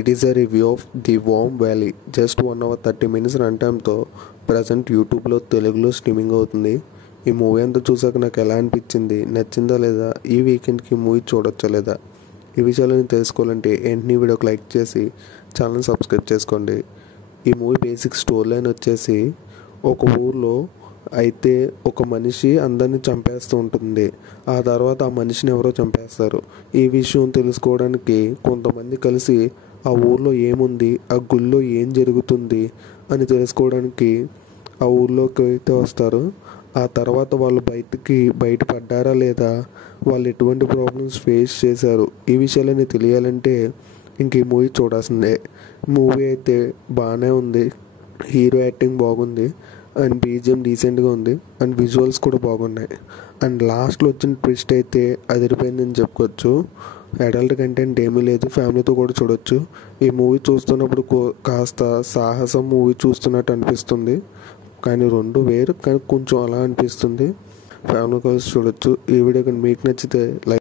It is a review of The Warm Valley. Just 1 hour 30 minutes run టైమ్తో present యూట్యూబ్లో తెలుగులో streaming అవుతుంది. ఈ movie అంతా చూసాక నాకు ఎలా అనిపించింది, నచ్చిందా లేదా, ఈ వీకెండ్కి మూవీ చూడొచ్చా లేదా, ఈ విషయాలను తెలుసుకోవాలంటే వెంటనే వీడియోకి లైక్ చేసి ఛానల్ సబ్స్క్రైబ్ చేసుకోండి. ఈ మూవీ బేసిక్ స్టోరీ లైన్ వచ్చేసి, ఒక ఊర్లో అయితే ఒక మనిషి అందరినీ చంపేస్తూ ఉంటుంది. ఆ తర్వాత ఆ మనిషిని ఎవరో చంపేస్తారు. ఈ విషయం తెలుసుకోవడానికి కొంతమంది కలిసి ఆ ఊర్లో ఏముంది, ఆ గుళ్ళో ఏం జరుగుతుంది అని తెలుసుకోవడానికి ఆ ఊర్లోకి అయితే వస్తారు. ఆ తర్వాత వాళ్ళు బయటపడ్డారా లేదా, వాళ్ళు ఎటువంటి ప్రాబ్లమ్స్ ఫేస్ చేశారు, ఈ విషయాలన్నీ తెలియాలంటే ఇంక ఈ మూవీ చూడాల్సిందే. మూవీ అయితే బాగానే ఉంది, హీరో యాక్టింగ్ బాగుంది, అండ్ బీజిఎం డీసెంట్గా ఉంది, అండ్ విజువల్స్ కూడా బాగున్నాయి. అండ్ లాస్ట్లో వచ్చిన ట్విస్ట్ అయితే అదిరిపోయిందని చెప్పుకోవచ్చు. అడల్ట్ కంటెంట్ ఏమీ లేదు, ఫ్యామిలీతో కూడా చూడొచ్చు. ఈ మూవీ చూస్తున్నప్పుడు కాస్త సాహసం మూవీ చూస్తున్నట్టు అనిపిస్తుంది, కానీ రెండు వేరు, కానీ కొంచెం అలా అనిపిస్తుంది. ఫ్యామిలీ కలిసి చూడొచ్చు. ఈ వీడియో కానీ మీకు నచ్చితే లైక్